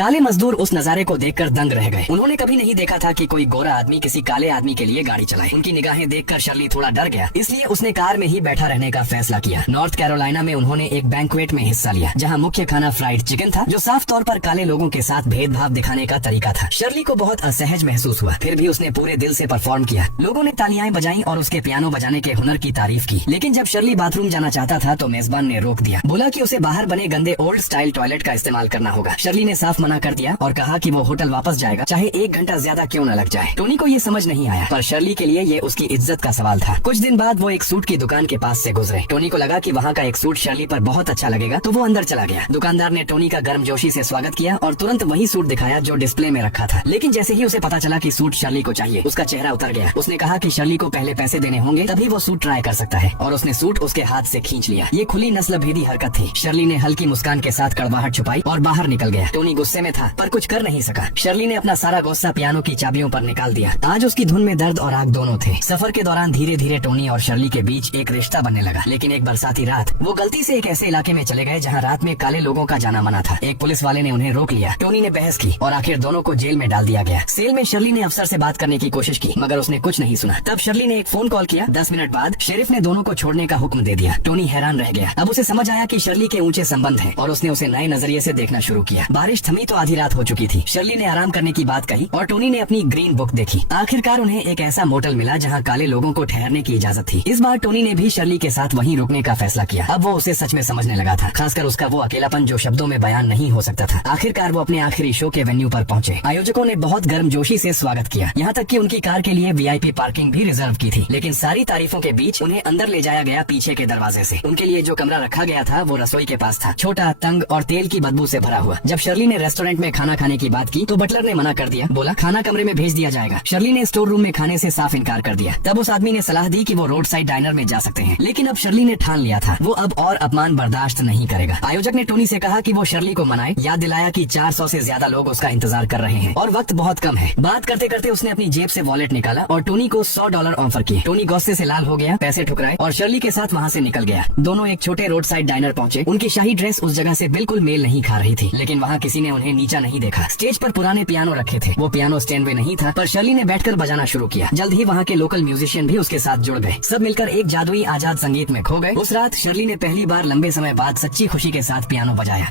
काले मजदूर उस नजारे को देखकर दंग रह गए। उन्होंने कभी नहीं देखा था कि कोई गोरा आदमी किसी काले आदमी के लिए गाड़ी चलाए। उनकी निगाहें देखकर शर्ली थोड़ा डर गया, इसलिए उसने कार में ही बैठा रहने का फैसला किया। नॉर्थ कैरोलिना में उन्होंने एक बैंक्वेट में हिस्सा लिया, जहाँ मुख्य खाना फ्राइड चिकन था, जो साफ तौर पर काले लोगों के साथ भेदभाव दिखाने का तरीका था। शर्ली को बहुत असहज महसूस हुआ, फिर भी उसने पूरे दिल से परफॉर्म किया। लोगों ने तालियां बजाई और उसके पियानो बजाने के हुनर की तारीफ की। लेकिन जब शर्ली बाथरूम जाना चाहता था तो मेजबान ने रोक दिया, बोला कि उसे बाहर बने गंदे ओल्ड स्टाइल टॉयलेट का इस्तेमाल करना होगा। शर्ली ने साफ मना कर दिया और कहा कि वो होटल वापस जाएगा, चाहे 1 घंटा ज्यादा क्यों न लग जाए। टोनी को ये समझ नहीं आया, पर शर्ली के लिए ये उसकी इज्जत का सवाल था। कुछ दिन बाद वो एक सूट की दुकान के पास से गुजरे। टोनी को लगा कि वहाँ का एक सूट शर्ली पर बहुत अच्छा लगेगा, तो वो अंदर चला गया। दुकानदार ने टोनी का गर्मजोशी से स्वागत किया और तुरंत वही सूट दिखाया जो डिस्प्ले में रखा था। लेकिन जैसे ही उसे पता चला कि सूट शर्ली को चाहिए, उसका चेहरा उतर गया। उसने कहा कि शर्ली को पहले पैसे देने होंगे, तभी वो सूट ट्राई कर सकता है, और उसने सूट उसके हाथ से खींच लिया। ये खुली नस्ल भेदी हरकत थी। शर्ली ने हल्की मुस्कान के साथ कड़वाहट छुपाई और बाहर निकल गया। टोनी गुस्से में था, पर कुछ कर नहीं सका। शर्ली ने अपना सारा गुस्सा पियानो की चाबियों पर निकाल दिया। आज उसकी धुन में दर्द और आग दोनों थे। सफर के दौरान धीरे धीरे टोनी और शर्ली के बीच एक रिश्ता बनने लगा। लेकिन एक बरसाती रात वो गलती से एक ऐसे इलाके में चले गए जहाँ रात में काले लोगों का जाना मना था। एक पुलिस वाले ने उन्हें रोक लिया। टोनी ने बहस की और आखिर दोनों को जेल में डाल दिया गया। सेल में शर्ली ने अफसर से बात करने की कोशिश की, मगर उसने कुछ नहीं सुना। तब शर्ली ने एक फोन कॉल किया। 10 मिनट बाद शेरिफ ने दोनों को छोड़ने का हुक्म दे दिया। टोनी हैरान रह गया। अब उसे समझ आया कि शर्ली के ऊंचे संबंध हैं, और उसने उसे नए नजरिए से देखना शुरू किया। बारिश थमी तो आधी रात हो चुकी थी। शर्ली ने आराम करने की बात कही और टोनी ने अपनी ग्रीन बुक देखी। आखिरकार उन्हें एक ऐसा मोटल मिला जहाँ काले लोगों को ठहरने की इजाजत थी। इस बार टोनी ने भी शर्ली के साथ वहीं रुकने का फैसला किया। अब वो उसे सच में समझने लगा था, खासकर उसका वो अकेलापन जो शब्दों में बयान नहीं हो सकता था। आखिरकार वो अपने आखिरी शो के वेन्यू पर पहुंचे। आयोजकों ने बहुत गर्मजोशी से स्वागत किया, यहाँ तक कि उनकी कार के लिए वीआईपी पार्किंग भी रिजर्व की थी। लेकिन सारी तारीफों के बीच उन्हें अंदर ले जाया गया पीछे के दरवाजे से। उनके लिए जो कमरा रखा गया था वो रसोई के पास था, छोटा, तंग और तेल की बदबू से भरा हुआ। जब शर्ली ने रेस्टोरेंट में खाना खाने की बात की तो बटलर ने मना कर दिया, बोला खाना कमरे में भेज दिया जाएगा। शर्ली ने स्टोर रूम में खाने से साफ इनकार कर दिया। तब उस आदमी ने सलाह दी कि वो रोड साइड डाइनर में जा सकते हैं। लेकिन अब शर्ली ने ठान लिया था, वो अब और अपमान बर्दाश्त नहीं करेगा। आयोजक ने टोनी से कहा कि वो शर्ली को मनाए, याद दिलाया कि 400 से ज्यादा लोग उसका इंतजार कर रहे हैं और वक्त बहुत कम है। बात करते करते उसने अपनी जेब से वॉलेट निकाला और टोनी को $100 ऑफर किए। टोनी गुस्से से लाल हो गया, पैसे ठुकराए और शर्ली के साथ वहाँ से निकल गया। दोनों एक छोटे रोड साइड डाइनर पहुंचे। उनकी शाही ड्रेस उस जगह से बिल्कुल मेल नहीं खा रही थी, लेकिन वहाँ किसी ने उन्हें नीचा नहीं देखा। स्टेज पर पुराने पियानो रखे थे। वो पियानो स्टैंडवे नहीं था, पर शर्ली ने बैठकर बजाना शुरू किया। जल्द ही वहाँ के लोकल म्यूजिशियन भी उसके साथ जुड़ गए। सब मिलकर एक जादुई आजाद संगीत में खो गए। उस रात शर्ली ने पहली बार लंबे समय बाद सच्ची खुशी के साथ पियानो बजाया।